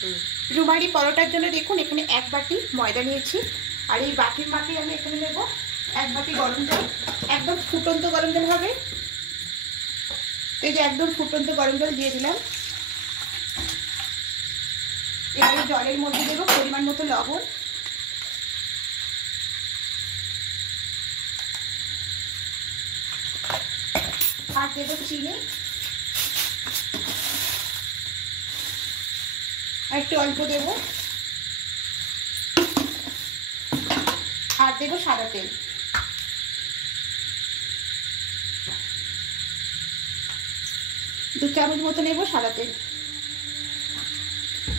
রুমালি পরোটার জন্য দেখুন এখানে 1 বাটি ময়দা নিয়েছি, আর এই বাটির মাপে আমি এখানে নেব 1 বাটি গরম জল। একদম ফুটন্ত গরম জল হবে। এই যে একদম ফুটন্ত গরম জল দিয়ে দিলাম। এবারে জলের মধ্যে দেবো পরিমাণ মতো লবণ, আর দেবো চিনি, আর একটু অল্প দেবো, আর দেবো সাদা তেল। 2 চামচ মতো নেবো সাদা তেল।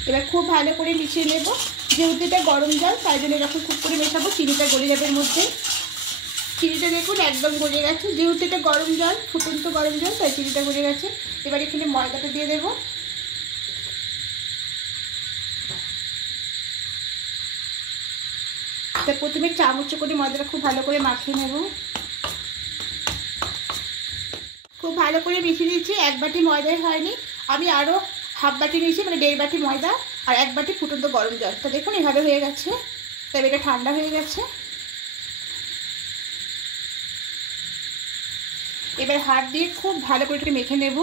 এবার খুব ভালো করে মিশিয়ে নেব। যেহেতু এটা গরম জল তাই জন্য এরকম খুব করে মেশাবো, চিনিটা গলে যাবে এর মধ্যে। চিনিটা দেখুন একদম গলে গেছে, যেহেতু এটা গরম জল, ফুটন্ত গরম জল, তাই চিনিটা গলে গেছে। এবার এখানে ময়দাটা দিয়ে দেবো। তা প্রথমে চামচ করে ময়দাটা খুব ভালো করে মাখিয়ে নেব। খুব ভালো করে মিশিয়ে দিচ্ছি। 1 বাটি ময়দাই হয়নি, আমি আরও হাফ বাটি নিয়েছি, মানে 1.5 বাটি ময়দা আর 1 বাটি ফুটন্ত গরম জল। তো দেখুন এভাবে হয়ে গেছে। তবে এটা ঠান্ডা হয়ে গেছে। এবার হাত দিয়ে খুব ভালো করে একটু মেখে নেব।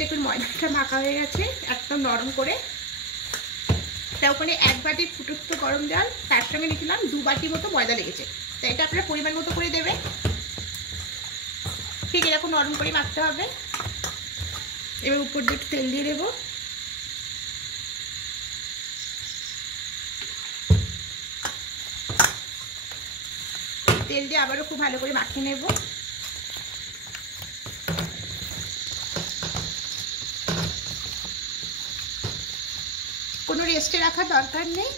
দেখুন ময়দাটা মাখা হয়ে গেছে একদম নরম করে। তা ওখানে 1 বাটি ফুটন্ত গরম জল, তার সঙ্গে নিয়েছিলাম 2 বাটি মতো ময়দা লেগেছে। তো এটা আপনারা পরিমাণ মতো করে দেবেন। ঠিক এরকম নরম করে মাখতে হবে। এবার উপর দিয়ে তেল দিয়ে দেবো। তেল দিয়ে আবারও খুব ভালো করে মাখিয়ে নেব। কোনো রেস্টে রাখার দরকার নেই।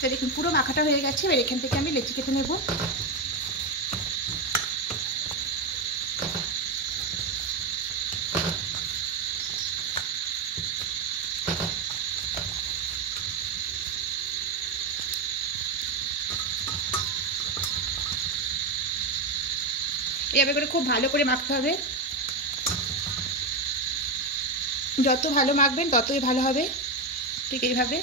তো দেখুন পুরো মাখাটা হয়ে গেছে। এবার এখান থেকে আমি লেচি কেটে নেব। এভাবে করে খুব ভালো করে মাখতে হবে। যত ভালো মাখবেন ততই ভালো হবে। ঠিক এইভাবে।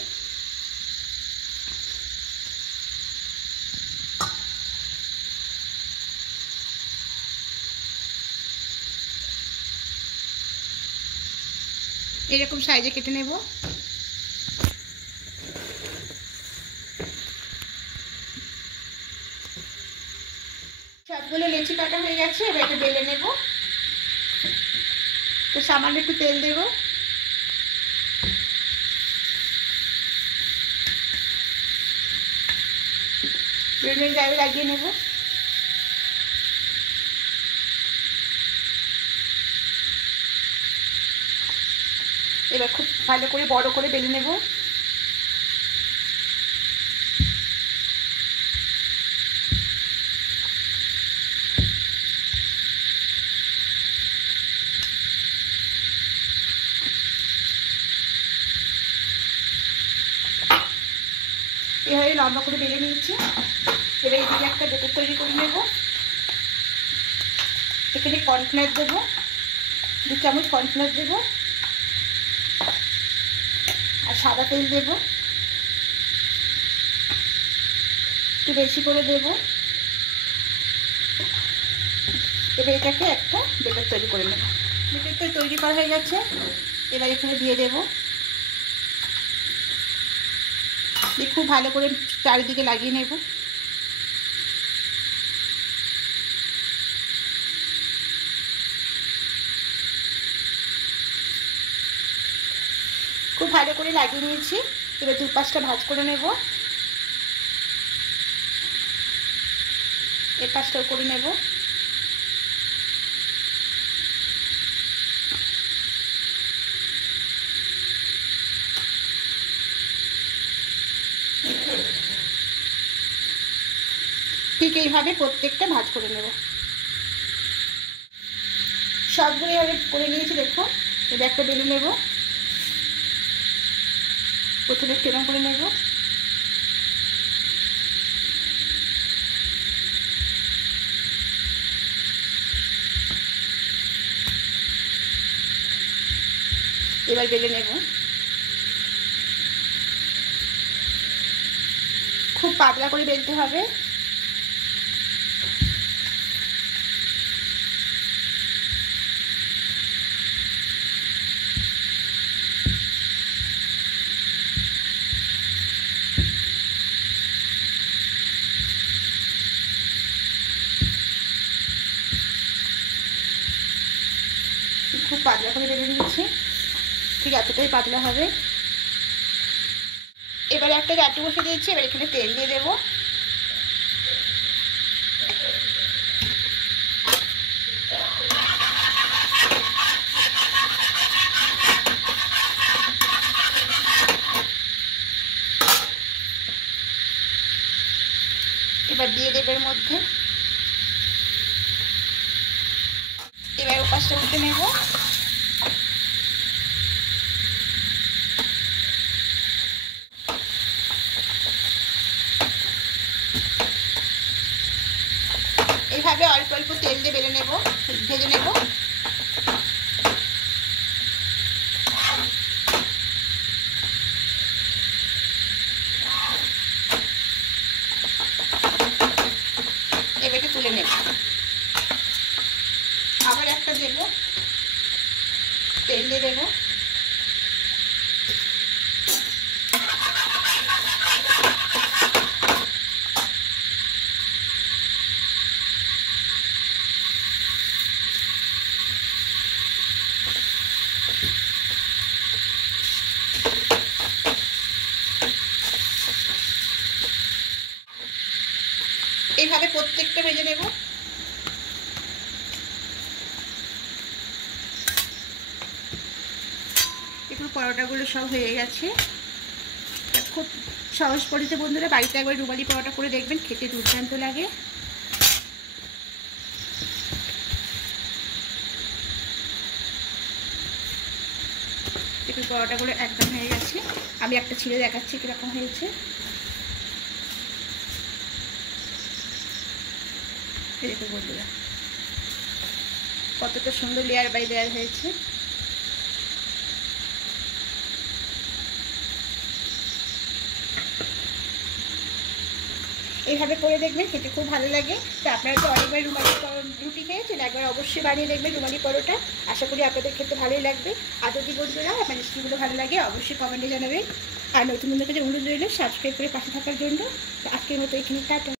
এরকম সাইজে কেটে নেব। সবগুলো লেচি কাটা হয়ে গেছে। এবার এটা বেলে নেব। তো সামান্য একটু তেল দেব। বেলুন গায়ে লাগিয়ে নেব। এবার খুব ভালো করে বড় করে বেলে নেব। এভাবে লম্বা করে বেলে নিয়েছি। এবার এদিকে একটা বেটার তৈরি করে নেব। এখানে কর্নফ্লাওয়ার দেবো, 2 চামচ কর্নফ্লাওয়ার দেবো, আর সাদা তেল দেবো, একটু বেশি করে দেবো। এবার এটাকে একটা বেটার তৈরি করে নেব। বেটারটা তৈরি করা হয়ে গেছে। এবার এখানে দিয়ে দেবো। খুব ভালো করে চারিদিকে লাগিয়ে নেব। খুব ভালো করে লাগিয়ে নিয়েছি। এবার 2 পাশটা ভাঁজ করে নেব। এই পাশটাও করে নেব। ঠিক এইভাবে প্রত্যেকটা ভাঁজ করে নেব। সবগুলো এভাবে করে নিয়েছি দেখো। এবার একটা বেলে নেব। প্রথমে টেনে করে নেব। এবার বেলে নেব। খুব পাতলা করে বেলতে হবে। খুব পাতলা করে বেলে নিয়েছি, ঠিক এতটাই পাতলা হবে। এবারে একটা চাটু বসে দিয়েছি, এবার এখানে তেল দিয়ে দেবো। এবার দিয়ে দেবে এর মধ্যে। এবার ওপাশটা উঠে নেব। এইভাবে অল্প অল্প তেল দিয়ে বেলে নেব, ভেজে নেব। এবারে তুলে নেব। আবার একটা দেব, তেল দিয়ে দেবো। এইভাবে প্রত্যেকটা ভেজে নেব। একটু পরোটাগুলো সব হয়ে গেছে। খুব সহজ পদ্ধতিতে বন্ধুরা বাড়িতে একবার রুমালি পরোটা করে দেখবেন, খেতে দুর্দান্ত লাগে। একটু পরোটাগুলো একদম হয়ে গেছে, আমি একটা ছিঁড়ে দেখাচ্ছি কিরকম হয়েছে। দেখুন বন্ধুরা কতটা সুন্দর লেয়ার বাই লেয়ার হয়েছে। এইভাবে করে দেখবেন, খেতে খুব ভালো লাগে। তো আপনারা তো অনেকবার রুমালি রুটি খেয়েছেন, একবার অবশ্যই বানিয়ে দেখবেন রুমালি পরোটা। আশা করি আপনাদের খেতে ভালোই লাগবে। আর যদি বন্ধুরা আপনার রেসিপিগুলো ভালো লাগে অবশ্যই কমেন্টে জানাবেন। আর নতুন বন্ধুদের কাছে অনুরোধ রইল সাবস্ক্রাইব করে পাশে থাকার জন্য। তো আজকের মতো এখানে টাটা।